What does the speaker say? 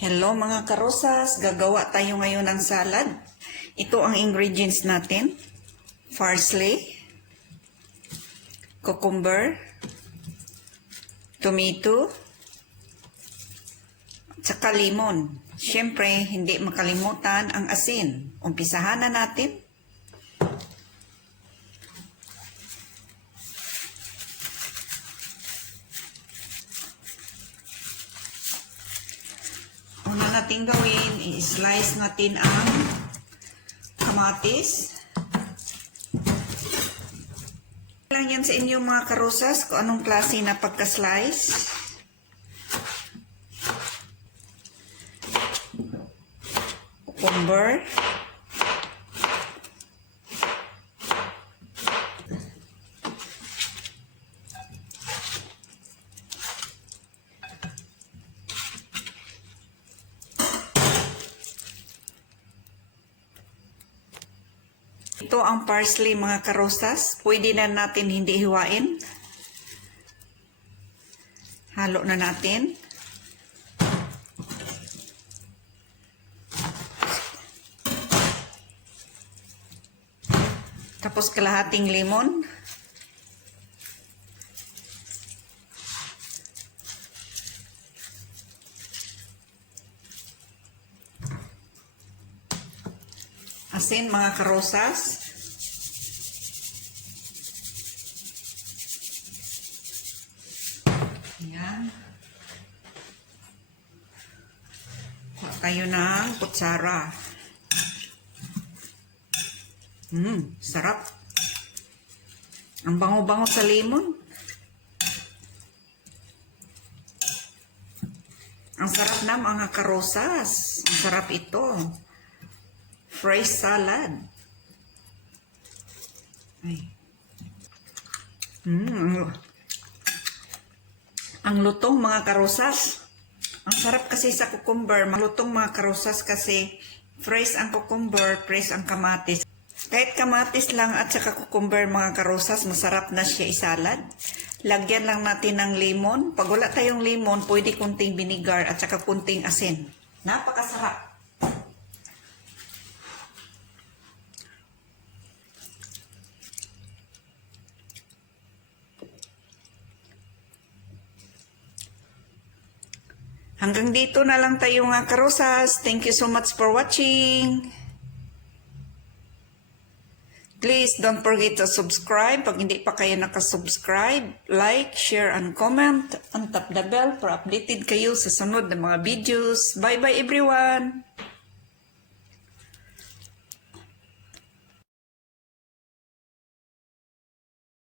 Hello mga karosas, gagawa tayo ngayon ng salad. Ito ang ingredients natin. Parsley, cucumber, tomato, at saka lemon. Siyempre, hindi makalimutan ang asin. Umpisahan na natin. Una natin gawin, i-slice natin ang kamatis. Lang yan sa inyo mga karosas kung anong klase na pagka-slice. Cucumber. Ito ang parsley mga karosas. Pwede na natin hindi hiwain. Halo na natin. Tapos kalahating lemon. Asin mga karosas. Ayan. Kuha tayo ng kutsara. Sarap. Ang bango-bango sa lemon. Ang sarap na mga karosas. Ang sarap ito. Fresh salad. Ay. Ang lutong mga karosas. Ang sarap kasi sa cucumber. Malutong mga karosas kasi fresh ang cucumber, fresh ang kamatis. Kahit kamatis lang at saka cucumber mga karosas, masarap na siya isalad. Lagyan lang natin ng lemon. Pag wala tayong lemon, pwede kunting vinegar at saka kunting asin. Napakasarap. Hanggang dito na lang tayo mga karosas. Thank you so much for watching. Please don't forget to subscribe. Pag hindi pa kayo nakasubscribe, like, share, and comment. And tap the bell para updated kayo sa sunod na mga videos. Bye-bye everyone!